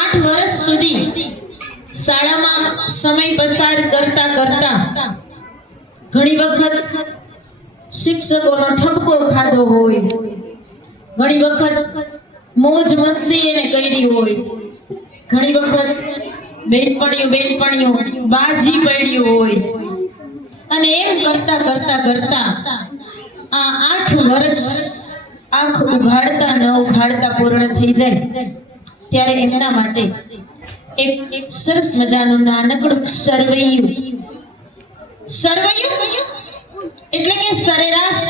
8 વર્ષ સુધી શાળામાં સમય પસાર કરતા કરતા ઘણી વખત શિક્ષકોનો ઠપકો ખાધો હોય, ઘણી વખત મોજ મસ્તી એને કરી હોય, ઘણી વખત બેનપણીઓ બાજી પડ્યું હોય, અને એમ કરતા કરતા કરતા આ 8 વર્ષ આંખ ઉઘાડતા ન ઉઘાડતા પૂર્ણ થઈ જાય ત્યારે એમના માટે એક સરસ મજાનું નાનકડું સરવૈયું એટલે કે સરેરાશ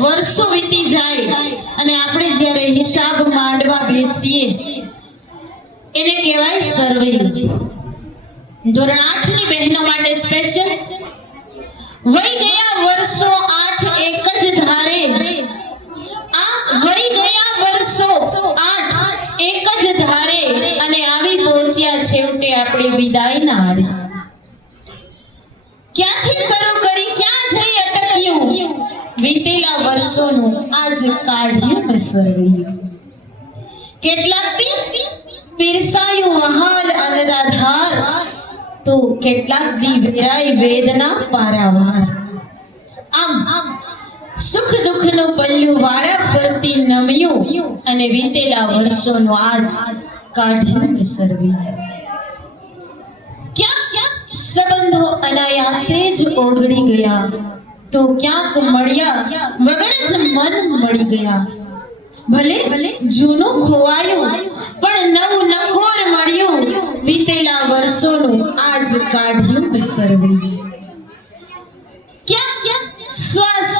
વર્ષો વીતી જાય અને આપણે જ્યારે હિસાબ માંડવા બેસીએ એને કહેવાય સરવૈયું. ધોરણ 8 ની બહેનો માટે સ્પેશિયલ વહી ગયા વર્ષો 8 એક જ ધારે, આ વહી ગયા વર્ષો 8 એક જ ધારે અને આવી પહોંચ્યા છેવટે આપણી વિદાયના હારે. ક્યાંથી શરૂ કરી ક્યાં જઈ અટક્યું, વીતેલા વર્ષોનું આજ કાઢ્યું મેં સરવૈયું. કેટલાકથી પીરસાયું વહાલ અનરાધાર, તો કેટલાક દી વેરાય વેદના પારાવાર. આમ સુખ દુઃખનું પલ્લું વારા ફરતી નમ્યું અને વીતેલા વર્ષોનું આજ કાઢ્યું મેં સરવૈયું. ક્યાં સંબંધો અનાયાસે જ ઓગળી ગયા, તો ક્યાંક મળ્યા વગર જ મન મળી ગયા. ભલે જૂનું ખોવાયું પણ નવું નકોર મળ્યું, વીતેલા વર્ષોનું આજ કાઢ્યું મેં સરવૈયું. ક્યાં શ્વાસ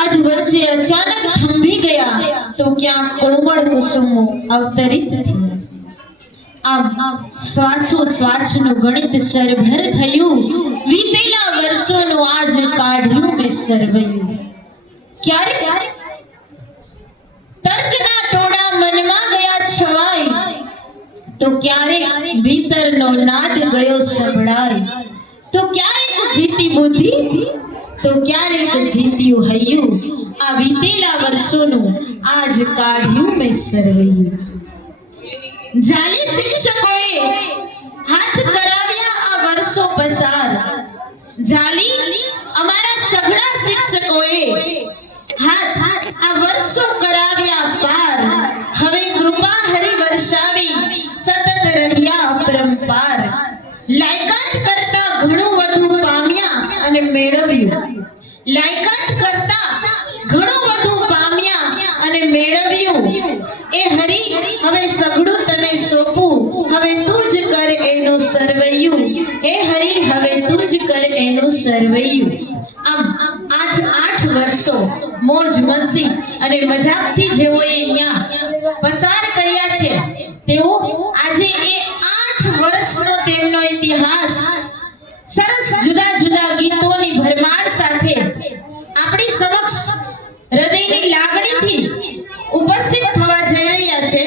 આજ વચ્ચે અચાનક થંભી ગયા, તો ક્યાં કોમળ કુસુમો અવતરિત થયા. આમ શ્વાસોશ્વાસનું ગણિત સરભર થયું, વીતેલા વર્ષોનું આજ કાઢ્યું મેં સરવૈયું. ક્યારે તર્કના ટોળા મનમાં ગયા છવાય, તો ક્યારેક ભીતરનો નાદ ગયો સંભળાય. તો ક્યારેક જીતી બુદ્ધિ, તો ક્યારેક જીત્યું હૈયું, આ વીતેલા વર્ષોનું આજ કાઢ્યું મેં સરવૈયું. જાલી શિક્ષકોએ હાથ કરાવ્યા આ વર્ષો પસાર, જાલી અમારા સઘળા શિક્ષકોએ હાથ આ વર્ષો કરાવ્યા પાર. હવે કૃપા હરી વર્ષાવી સતત રહ્યા અપરંપાર. લાયકાત કરતા ઘણું વધુ પામ્યા અને મેળવ્યું, લાયકાત કરતા ઘણું વધુ પામ્યા અને મેળવ્યું. એ હરી હવે સઘળું તને સોંપું, હવે તું જ કર એનું સરવૈયું. એ હરી હવે તું જ કર એનું સરવૈયું. આમ 8 વર્ષો મોજ મસ્તી અને મજાકથી જેઓએ અહીંયા પસાર કર્યા છે, તેઓ આજે એ 8 વર્ષનો તેમનો ઇતિહાસ સરસ જુદા જુદા ગીતોની ભરમાર સાથે આપણી સમક્ષ હૃદયની લાગણીથી ઉપસ્થિત થવા જઈ રહ્યા છે.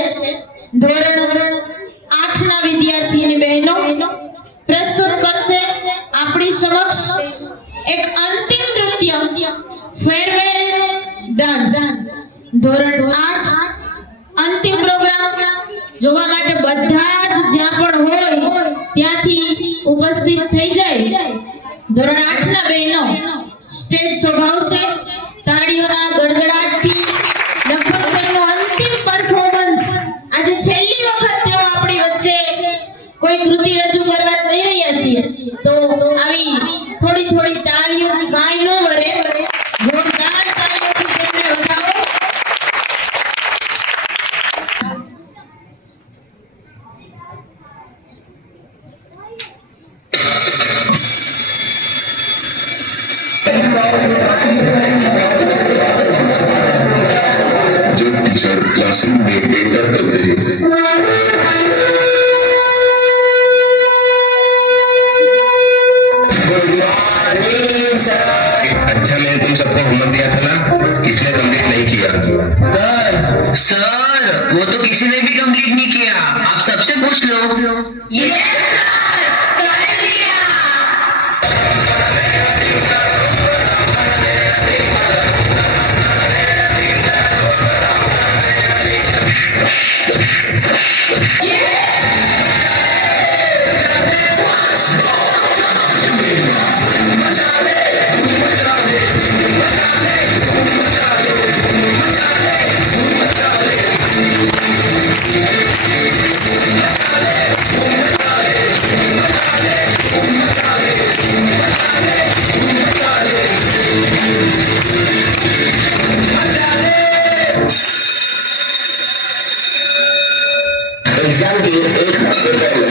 ધોરણ 8 ના વિદ્યાર્થીની બહેનો પ્રસ્તુત કરશે આપણી સમક્ષ એક અંતિમ નૃત્ય ફેરવેલ ડાન્સ. ધોરણ 8 અંતિમ પ્રોગ્રામ જોવા માટે બધા જ જ્યાં પણ હોય ત્યાંથી ઉપસ્થિત થઈ જાય. ધોરણ 8 ના બહેનો સ્ટેજ શોભાવશે તાળીઓના ગડગડાટથી. લગભગ તેમનું અંતિમ પરફોર્મન્સ આજે છેલ્લી વખત તેઓ આપણી વચ્ચે કોઈ કૃતિ રજૂ કરવા જઈ રહ્યા છીએ, તો આવી થોડી તાળીઓ ગાય નો વરે, જોરદાર તાળીઓથી તેમને વધાવો. जब टीचर क्लासरूम में एंटर करते अच्छा मैंने तुम सबको होमवर्क दिया था ना, किसने कंप्लीट नहीं किया? सर वो तो किसी ने भी कंप्लीट नहीं किया, आप सबसे पूछ लो. एग्जाम के एक हफ्ते पहले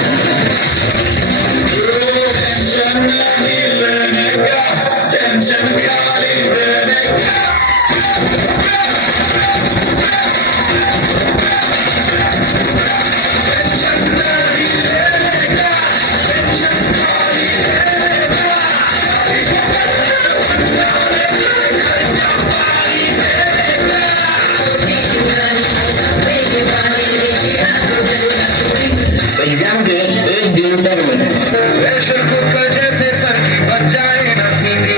एग्जाम के एक दिन पहले प्रेशर कुकर जैसे सर की बच जाए ना सीधी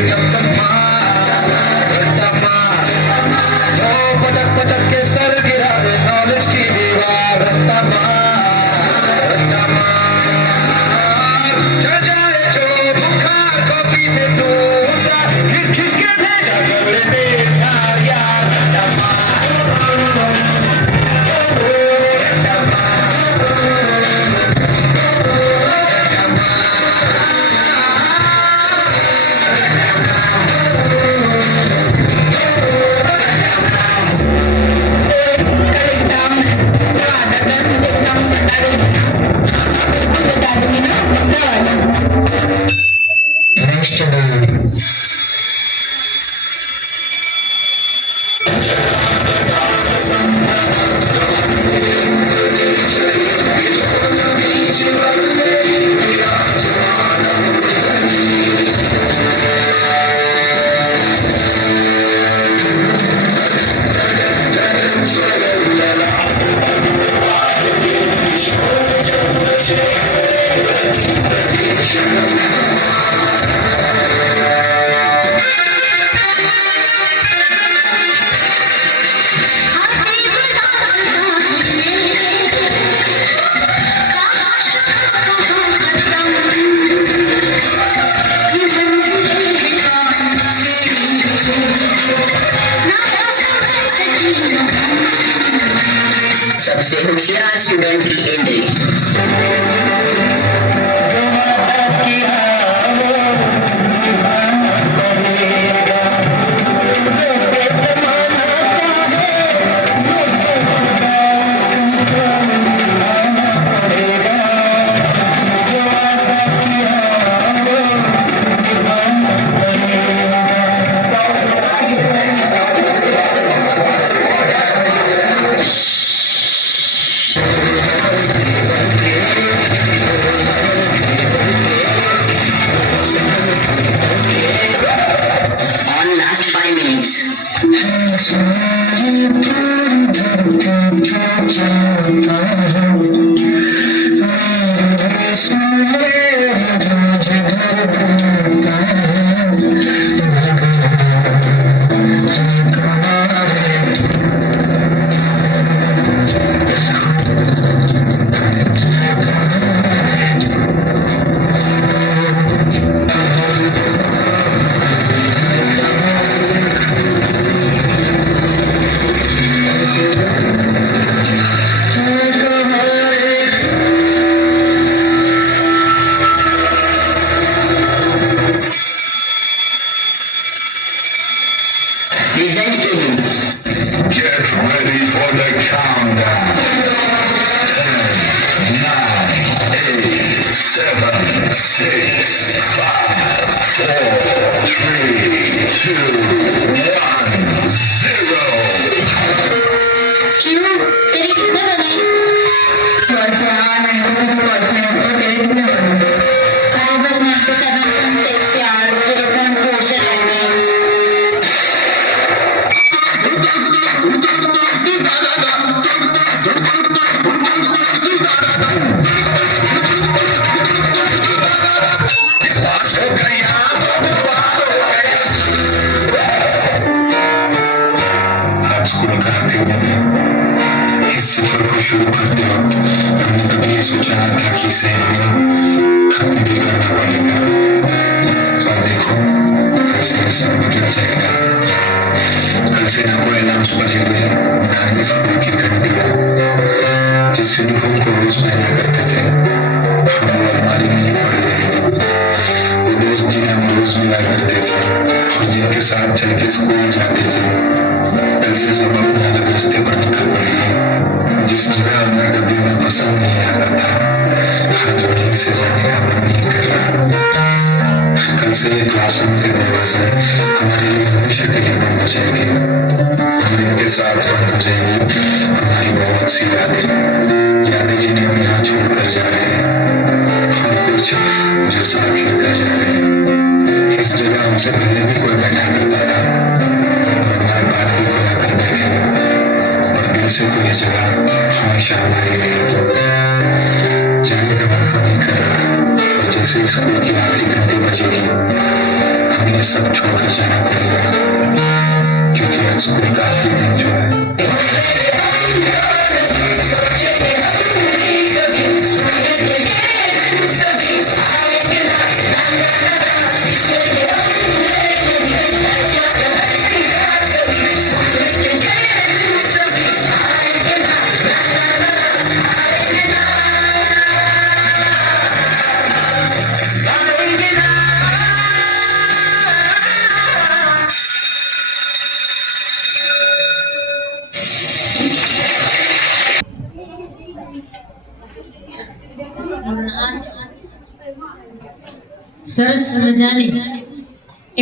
पटक पटक के सर गिरा दे नॉलेज की दीवार चढ़ जाए जो बुखार कॉफी से तू खिस खिस के भेजा कर लेते यार यार सबसे होशियार स्टूडेंट की entry on last 5 minutes. Result के दिन Get ready for the countdown. 10, 9, 8, 7, 6, 5, 4, 3, 2, 1, 0. क्यों तेरे कितने बने? अरे बस मैं तो करना कॉन्टेक्ट यार तेरे काम पोर्शन है आज स्कूल का आखिरी दिन है। इस सफर को शुरू करते वक्त हमने कभी ये सोचा ना था कि इसे एक दिन खत्म भी करना पड़ेगा। और देखो कल से ये सब बदल जाएगा। कल से ना कोई अलार्म बजे ना ही स्कूल की घंटियां। जिस यूनिफॉर्म को रोज पहना करते थे हम वो अलमारी में ही पड़े रहेंगे। वो दोस्त जिन्हें हम रोज मिला करते थे और जिनके साथ चल के स्कूल जाते थे कल से सब अपने अलग रास्ते पर निकल पड़ेंगे। जिस जगह हमें कभी उन्हें पसंद सब नहीं आता था, हाथ वहीं से जाने का मन नहीं कर रहा। कल से ये क्लासरूम के दरवाजे हमारे लिए हमेशा के लिए बंद हो जाएंगे और इनके साथ बंद हो जाएंगी हमारी बहुत सी यादें जिन्हें हम यहाँ छोड़कर जा रहे हैं और कुछ जो साथ लेकर जा रहे हैं। इस जगह हमसे पहले भी कोई बैठा करता था और हमारे बात भी खुला कर बैठे और दिल से कोई जगह हमेशा हमारी रही। जाने का मन तो नहीं कर रहा और जैसे स्कूल की आखिरी घंटी बजेगी हमें ये सब छोड़कर जाना पड़ेगा, क्योंकि आज स्कूल का आखिरी दिन जो है। સરસ મજાની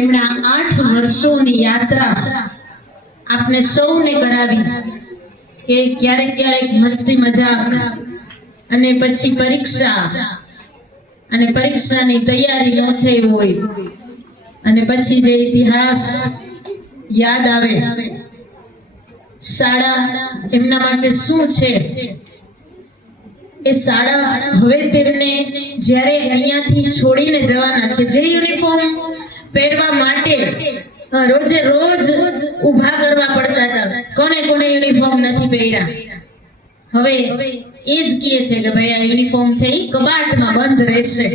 એમના 8 વર્ષોની યાત્રા આપને સૌને કરાવી કે ક્યારેક ક્યારેક મસ્તી મજાક અને પછી પરીક્ષા અને પરીક્ષાની તૈયારી ન થઈ હોય અને પછી જે ઇતિહાસ યાદ આવે, શાળા એમના માટે શું છે, એ શાળા હવે તેમને જ્યારે અહીંયાથી છોડીને જવાના છે, જે યુનિફોર્મ પહેરવા માટે રોજે રોજ ઊભા કરવા પડતા હતા, કોને કોને યુનિફોર્મ નથી પહેર્યા, હવે એ જ કહે છે કે ભાઈ આ યુનિફોર્મ છે એ કબાટમાં બંધ રહેશે।